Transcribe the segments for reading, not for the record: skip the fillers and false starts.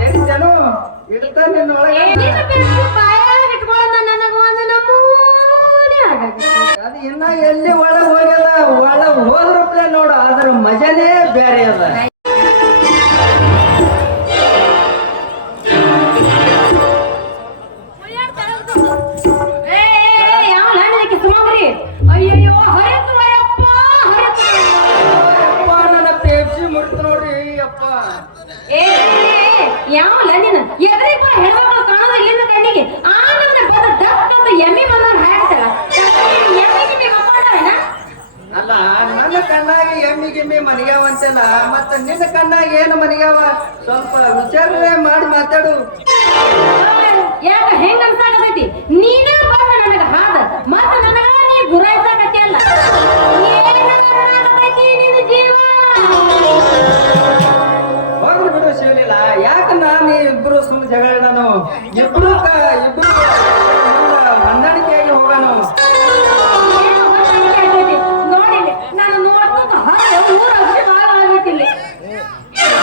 ತೆರಿತೇನು ಇಡ್ತಾ ನಿನ್ನ ಒಳಗೆ ಅದು ಇನ್ನ ಎಲ್ಲಿ ಒಳಗ್ ಹೋಗ್ಯದ ಒಳಗ್ ಹೋದ್ರಪ್ಲೆ ನೋಡು ಅದ್ರ ಮಜಾನೇ ಬೇರೆ ಅದ ನನ್ನ ಪೇಪ್ಸಿ ಮುರಿತು ನೋಡ್ರಿ ಅಪ್ಪ ಯಾವಲ್ಲ ನೀನು ಎದ್ರಿಗೆ ಬಾ ಹೆಣ್ಮಕ್ಳು ಕಾಣೋದು ಇಲ್ಲಿಂದ ಕಣ್ಣಿಗೆ ಆನಂದ ಬಂದ ಡಕ್ ಅಂತ ಎಮ್ಮಿ ಬಂದವ್ರು ಹಾಕ್ತಾರ ಅಲ್ಲ ನನ್ನ ಕಣ್ಣಾಗ ಎಮ್ಮಿ ಗಿಮ್ಮಿ ಮನಿಗ್ಯಾವ ಅಂತೆಲ್ಲ ಮತ್ತ ನಿನ್ನ ಕಣ್ಣಾಗ ಏನು ಮನಿಗ್ಯಾವ ಸ್ವಲ್ಪ ವಿಚಾರ ಮಾಡಿ ಮಾತಾಡು ಯಾಕ ಹೆಂಗ ಅನ್ಸಾಕತೈತಿ ನೀನ ಬಂದ ನನಗ ಹಾದ ಮತ್ತ ನನಗ ನೀ ಗುರಾಯ್ಸಾಕತಿ ಅಲ್ಲ ನಿನ್ನ ಜೀವ ಹೋಗ್ಲಿ ಬಿಡು ಶಿವಲಿಲ್ಲ ಯಾಕ ನಾನು ಇಬ್ರು ಸುಮ್ಮನೆ ಜಗಳ ನಾನು ಇಬ್ರು ಹೊಂದಾಣಿಕೆಯಾಗಿ ಹೋಗೋಣ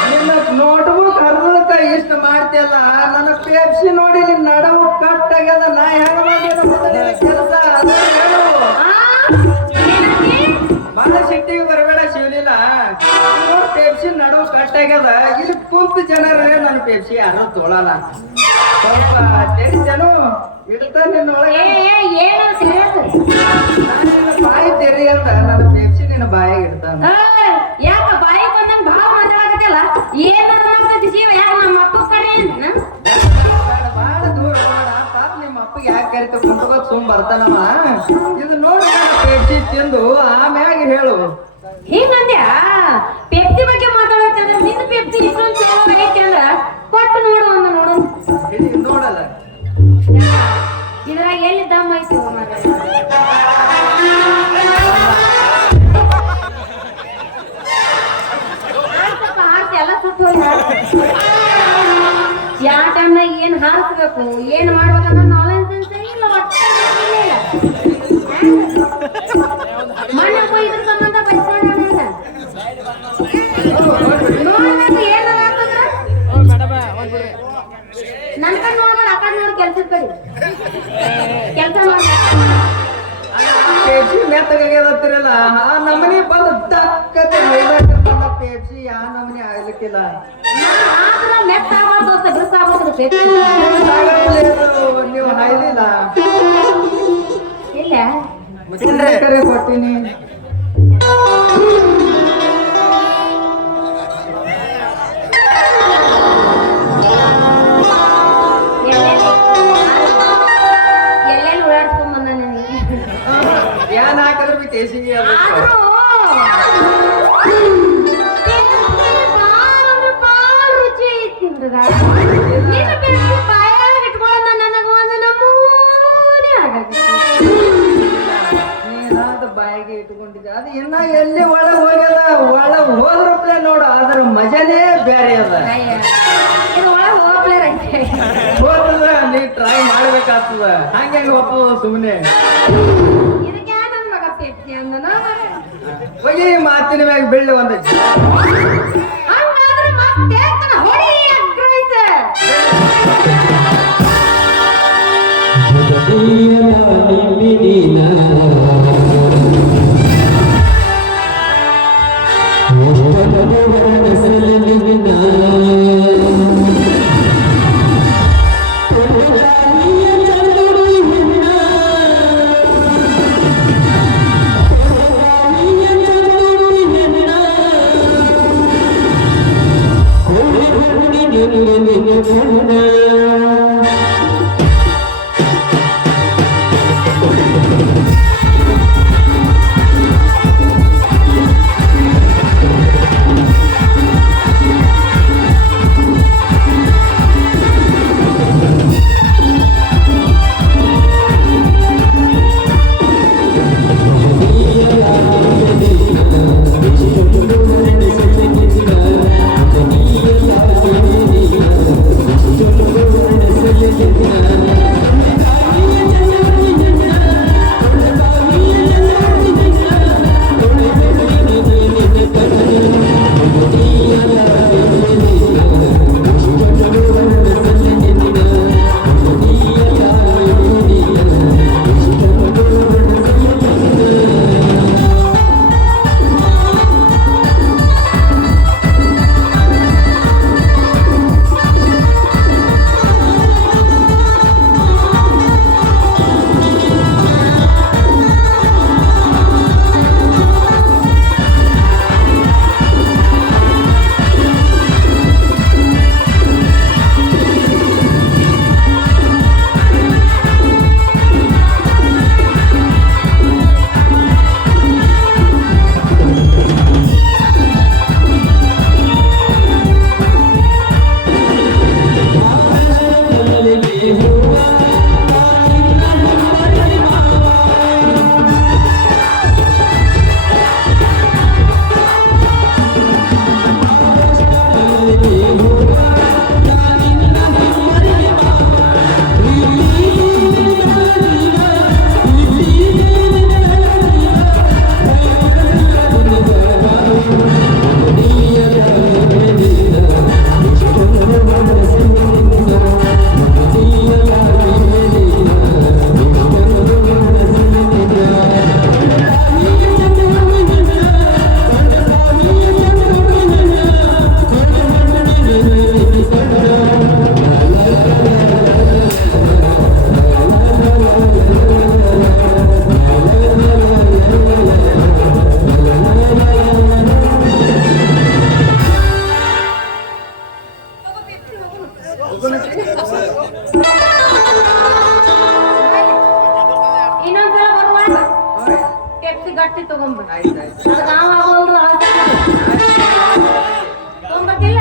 ನಿನ್ನ ನೋಟ್ಬುಕ್ ಹರಿದಕ್ಕ ಇಷ್ಟ ಮಾಡ್ತಿಯಲ್ಲ ನನ್ನ ಪೇಪ್ಸಿ ನೋಡಿ ನಿನ್ನ ನಡವು ಕಟ್ಟಾಗ್ಯದ ನಾ ಹೆಂಗ ಮಾಡಿದ ಕೆಲಸ ಹೇಳು ಬಾಳ ಸಿಟ್ಟಿಗೆ ಬರಬೇಡ ಶಿವಲಿಲ್ಲ ಪೇಪ್ಸಿ ನಡವು ಕಟ್ಟಾಗ್ಯದ ಇಲ್ಲಿ ಕುಂತ ಜನರೇ ನನ್ನ ಪೇಪ್ಸಿ ಯಾರು ತೊಳಲ್ಲ ಸ್ವಲ್ಪ ತೆರಿತೇನು ಇಡ್ತಾ ನಿನ್ನ ಒಳಗೆ ನಿನ್ನ ಬಾಯಿ ತೆರಿ ಅಂತ ನನ್ನ ಪೇಪ್ಸಿ ನಿನ್ನ ಬಾಯಿಗೆ ಇಡ್ತಾನ ಯಾಕ ಬಾಯಿ ಬಂದಂಗ ಭಾಳ ಮಾತಾಡಕತ್ತಲ್ಲ ಏನ್ ಮಾತಾಡ್ತೈತಿ ಜೀವ ಯಾಕ ನಮ್ಮ ಅಪ್ಪ ಕರೆ ಬಾಳ ದೂರ ನೋಡ ಪಾಪ ನಿಮ್ಮ ಅಪ್ಪಗೆ ಯಾಕೆ ಕರಿತ ಕುಂಟೋಗ ಸುಮ್ ಬರ್ತಾನವ ಇದು ನೋಡಿ ನನ್ನ ಪೇಪ್ಸಿ ತಿಂದು ಆಮ್ಯಾಗ ಹೇಳು ಹಿಂಗಂದ್ಯಾ ಪೆಪ್ಸಿ ಬಗ್ಗೆ ಮಾತಾಡತ್ತಂದ್ರ ನಿನ್ನ ಪೆಪ್ಸಿ ಇಷ್ಟೊಂದು ಚಲೋ ಐತಿ ಅಂದ್ರ ಕೊಟ್ಟು ನೋಡು ಒಂದು ನೋಡು ಇದು ನೋಡಲ್ಲ ಇದ್ರಾಗ ಎಲ್ಲಿ ದಮ್ ಐತಿ ಎಲ್ಲ ಸುಟ್ಟು ಯಾವ ಟೈಮ್ನಾಗ ಏನ್ ಹಾರಿಸ್ಬೇಕು ಏನ್ ಮಾಡ್ಬೇಕಂತ ನಾಲೆಜ್ ಇಲ್ಲ ಮಣ್ಣ ಇದ್ರ ಸಂಬಂಧ ಬಚ್ಕೊಂಡ ನನ್ ಕಡೆ ನೋಡ್ಬೇಡ ಆ ಕಡೆ ನೋಡಿ ಕೆಲ್ಸದ ಕಡೆ ಕೆಲ್ಸ ಮಾಡಿ ಪೇಪ್ಸಿ ಮೆತ್ತಗಾಗ್ಯದತ್ತಿರಲ್ಲ ಆ ನಮನಿ ಬಂದು ಟಕ್ಕತೆ ಹೊಯ್ದಾಕ ಪೇಪ್ಸಿ ಯಾ ನಮನಿ ಆಗ್ಲಿಕ್ಕಿಲ್ಲ ಮೆತ್ತ ಆಗ್ಬಾರ್ದು ಬಿರ್ಸಾಗ್ಬಾರ್ದು ನೀವು ಹಾಯ್ಲಿಲ್ಲ ಇಲ್ಲ ಕರೆ ಕೊಟ್ಟಿನಿ ಎಲ್ಲೆಲ್ಲಿ ಓಡಾಡ್ಸ್ಕೊಂಡ್ ಬಂದ ನನಗೆ ಏನ್ ಹಾಕಿದ್ರು ಬಿ ಟೇಸಿಗೆ ರುಚಿ ಐತಿ ಇಟ್ಕೊಳ್ಳೋದ ನನಗ ಒಂದು ನಮೂನೆ ನೀನಾದ ಬಾಯಿಗೆ ಇಟ್ಕೊಂಡಿದ್ದೆ ಅದು ಇನ್ನ ಎಲ್ಲಿ ಒಳಗ್ ಹೋಗ್ಯದ ಒಳಗ್ ಹೋದ್ರಪ್ಲೆ ನೋಡು ಅದ್ರ ಮಜಾನೇ ಬೇರೆ ಅದ ಇದು ಒಳಗೆ ಹೋಗ್ಲೇರ ಐತೆ ಹೋದ್ರ ನೀ ಟ್ರೈ ಮಾಡ್ಬೇಕಾಗ್ತದ ಹಂಗೆ ಒಪ್ಪದ ಸುಮ್ಮನೆ ಇದಕ್ಕೆ ನನ್ ಮಗ ಪೆಪ್ಸಿ ಅಂದನ ಹೋಗಿ ಮಾತಿನ ಮ್ಯಾಗ ಬೀಳ್ಳಿ ಒಂದ ಹಂಗಾದ್ರೆ ಮತ್ತೆ ಹೊಡಿ ಅಗ್ರಹಿಸ ಇನ್ನೊಂದ್ಸಲ ಬರುವಾಗ ಪೆಪ್ಸಿ ಗಟ್ಟಿ ತಗೊಂಬ ಆಯ್ತಾಯ್ತು ಅದು ನಾವು ಆಗೋದು ತೊಗೊಂಬರ್ತಿಲ್ಲ